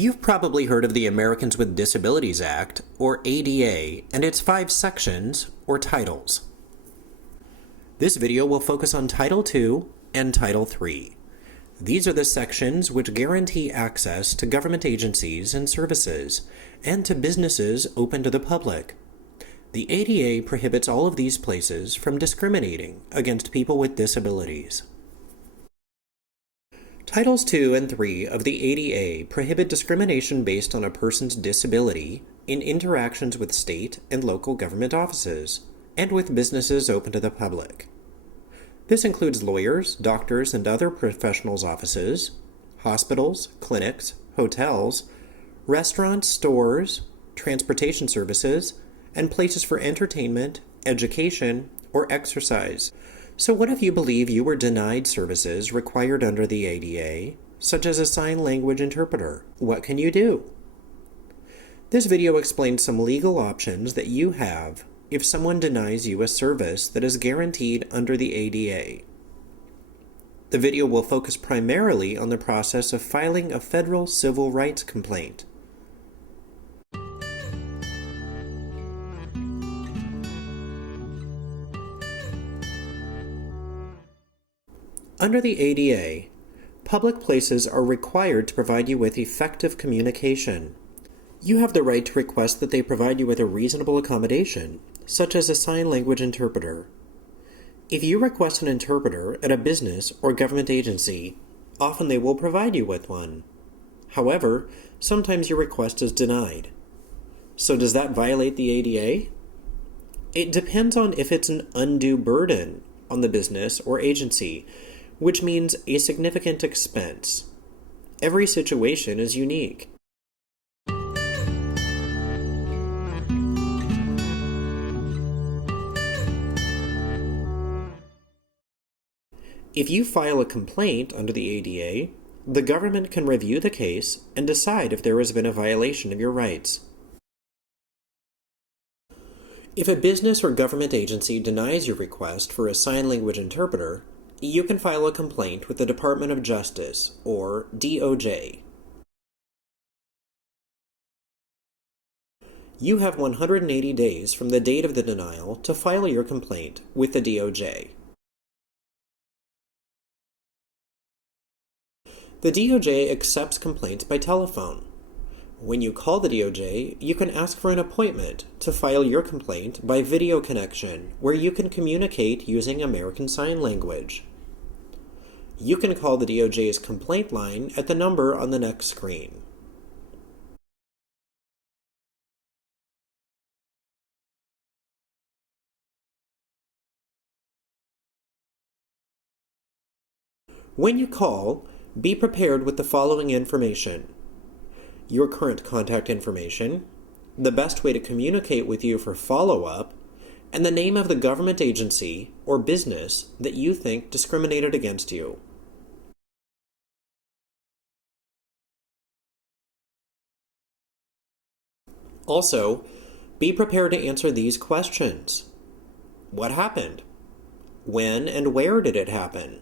You've probably heard of the Americans with Disabilities Act, or ADA, and its 5 sections, or titles. This video will focus on Title II and Title III. These are the sections which guarantee access to government agencies and services, and to businesses open to the public. The ADA prohibits all of these places from discriminating against people with disabilities. Titles II and III of the ADA prohibit discrimination based on a person's disability in interactions with state and local government offices, and with businesses open to the public. This includes lawyers, doctors, and other professionals' offices, hospitals, clinics, hotels, restaurants, stores, transportation services, and places for entertainment, education, or exercise. So what if you believe you were denied services required under the ADA, such as a sign language interpreter? What can you do? This video explains some legal options that you have if someone denies you a service that is guaranteed under the ADA. The video will focus primarily on the process of filing a federal civil rights complaint. Under the ADA, public places are required to provide you with effective communication. You have the right to request that they provide you with a reasonable accommodation, such as a sign language interpreter. If you request an interpreter at a business or government agency, often they will provide you with one. However, sometimes your request is denied. So does that violate the ADA? It depends on if it's an undue burden on the business or agency, which means a significant expense. Every situation is unique. If you file a complaint under the ADA, the government can review the case and decide if there has been a violation of your rights. If a business or government agency denies your request for a sign language interpreter, you can file a complaint with the Department of Justice, or DOJ. You have 180 days from the date of the denial to file your complaint with the DOJ. The DOJ accepts complaints by telephone. When you call the DOJ, you can ask for an appointment to file your complaint by video connection, where you can communicate using American Sign Language. You can call the DOJ's complaint line at the number on the next screen. When you call, be prepared with the following information: your current contact information, the best way to communicate with you for follow-up, and the name of the government agency or business that you think discriminated against you. Also, be prepared to answer these questions. What happened? When and where did it happen?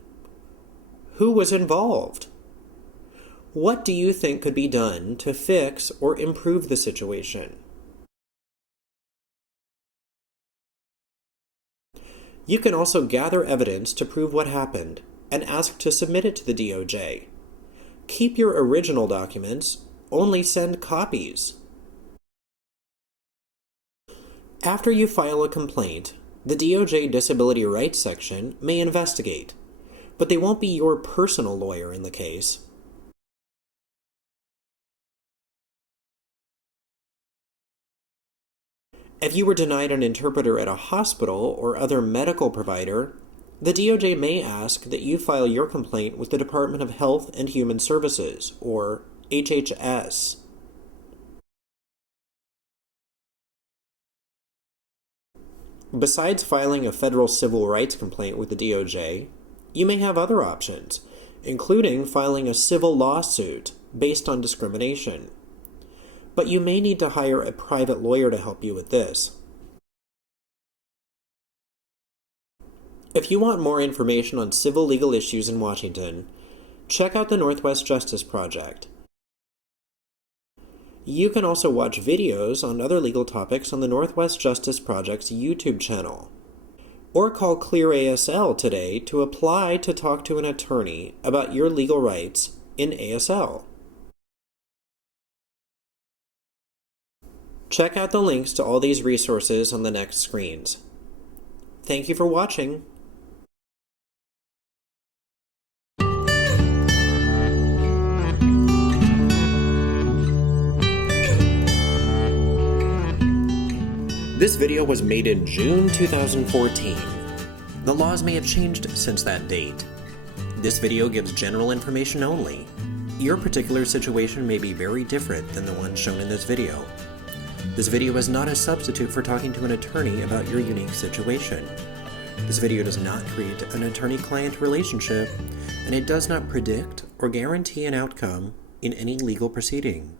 Who was involved? What do you think could be done to fix or improve the situation? You can also gather evidence to prove what happened and ask to submit it to the DOJ. Keep your original documents, only send copies. After you file a complaint, the DOJ Disability Rights section may investigate, but they won't be your personal lawyer in the case. If you were denied an interpreter at a hospital or other medical provider, the DOJ may ask that you file your complaint with the Department of Health and Human Services, or HHS. Besides filing a federal civil rights complaint with the DOJ, you may have other options, including filing a civil lawsuit based on discrimination. But you may need to hire a private lawyer to help you with this. If you want more information on civil legal issues in Washington, check out the Northwest Justice Project. You can also watch videos on other legal topics on the Northwest Justice Project's YouTube channel. Or call CLEAR ASL today to apply to talk to an attorney about your legal rights in ASL. Check out the links to all these resources on the next screens. Thank you for watching. This video was made in June 2014. The laws may have changed since that date. This video gives general information only. Your particular situation may be very different than the one shown in this video. This video is not a substitute for talking to an attorney about your unique situation. This video does not create an attorney-client relationship, and it does not predict or guarantee an outcome in any legal proceeding.